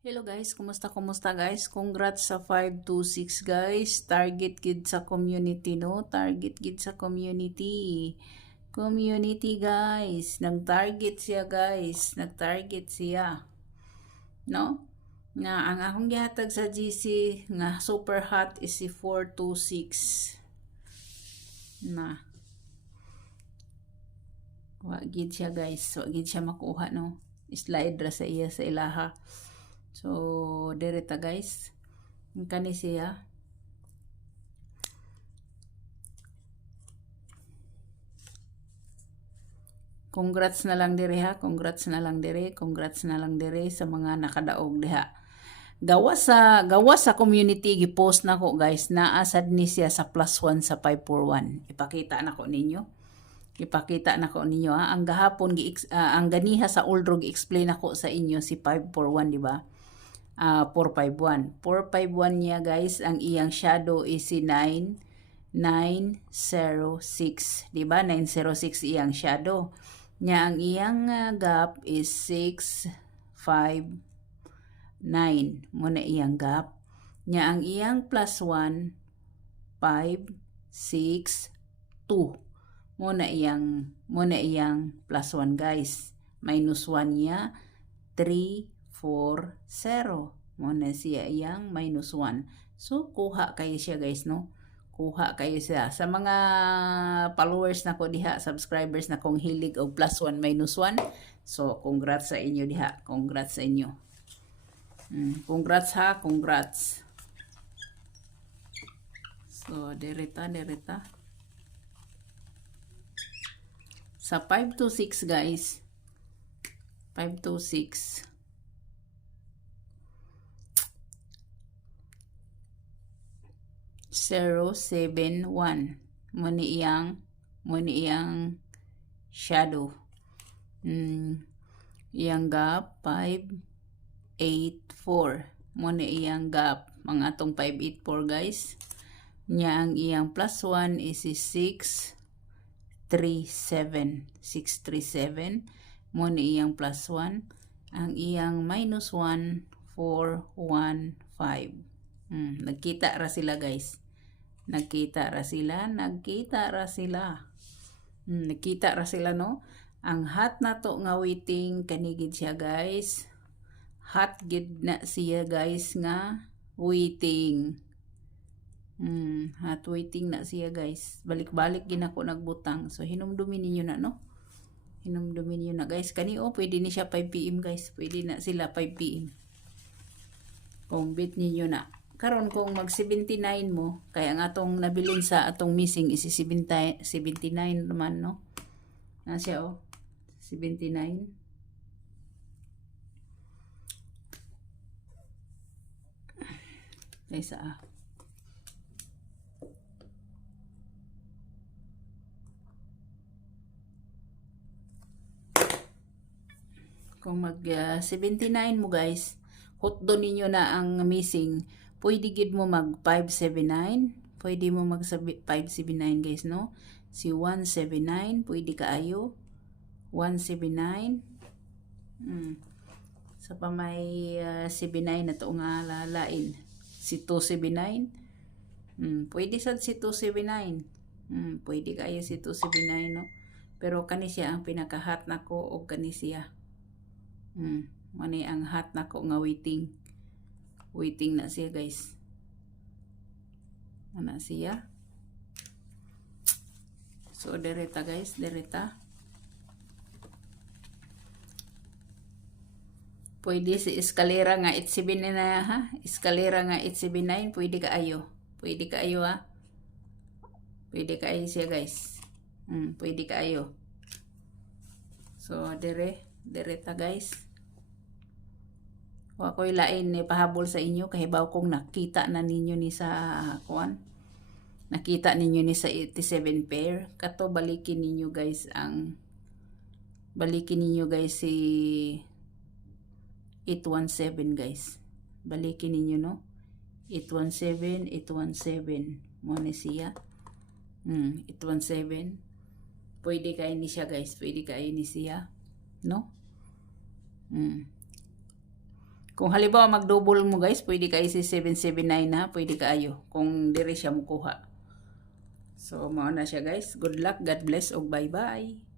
Hello guys, kumusta guys? Congrats sa 526 guys. Target gid sa community no. Target gid sa community. Community guys, nag-target siya guys. Nag-target siya. No? Nga ang akong gihatag sa GC nga super hot is si 426. Na. Wa gid siya guys. Wa gid siya makuha no. Slide ra sa iya sa ilaha. So, direta guys. Ang kani siya. Congrats na lang dire ha. Congrats na lang dire. Congrats na lang dire sa mga nakadaog diha. Gawa sa community gi-post nako guys. Naasad ni siya sa +1 sa 541. Ipakita nako ninyo. Ipakita nako ninyo ha. Ang gahapon ang ganiha sa old rog explain nako sa inyo si 541 di ba? 451. 451 niya guys, ang iyang shadow is si 906. Diba? 906 iyang shadow. Niya ang iyang gap is 659. Muna iyang gap. Niya ang iyang +1, 562. Muna iyang +1 guys. -1 niya, 340. Muna siya iyang -1. So, kuha kayo siya guys, no? Kuha kayo siya. Sa mga followers na ko diha, subscribers na kong hilig og +1, -1. So, congrats sa inyo diha. Congrats sa inyo. Congrats ha, congrats. So, direta. Sa 526 guys. 526. 071. Muni iyang shadow. Iyang gap 584. Muni iyang gap mga atong 584 guys. Nya ang iyang +1 is 637. Muni iyang +1. Ang iyang -1 415. Nagkita ra sila guys. Nagkita ra sila no. Ang hot na to nga waiting kanigid siya guys. Hot gid na siya guys nga waiting. Hot waiting na siya guys. Balik-balik gid ako nagbutang. So hinumdumin niyo na no. Hinumdumin niyo na guys. Kani pwede ni siya 5 PM guys. Pwede na sila 5 PM. Kung bit niyo na. Karon kung mag 79 mo, kaya ang atong nabilin sa atong missing is 79 naman no. Na siya 79. Kaysa kung mag 79 mo guys, hotdo ninyo na ang missing. Pwede gid mo mag 579. Pwede mo mag 579 guys no. Si 179 pwede kaayo. 179. Sa pa may 79 na to nga lalain. Si 279. Pwede sad si 279. Pwede kaayo si 279 no. Pero kani siya ang pinaka-hot nako og kani siya. Mani ang hot nako nga waiting. Waiting na siya guys. Ana siya. So direta guys, direta. Pwede si eskalera nga 87 na ha. Eskalera nga 879 pwede kaayo. Pwede kaayo ha. Pwede kaayo siya guys. Pwede kaayo. So direta guys. Wa ko'y lain ni pahabol sa inyo kahibaw kung nakita na ninyo ni sa kuan. Nakita ninyo ni sa 87 pair. Kato balikin ninyo guys si 817 guys. Balikin ninyo no. 817 mo ni siya. 817. Pwede kayo ni siya guys. Pwede kayo ni siya. No? Kung halimbawa mag-double mo guys, pwede ka isi 779 na, pwede kaayo kung diri siya mukuha. So mao na siya guys. Good luck, God bless, og bye-bye.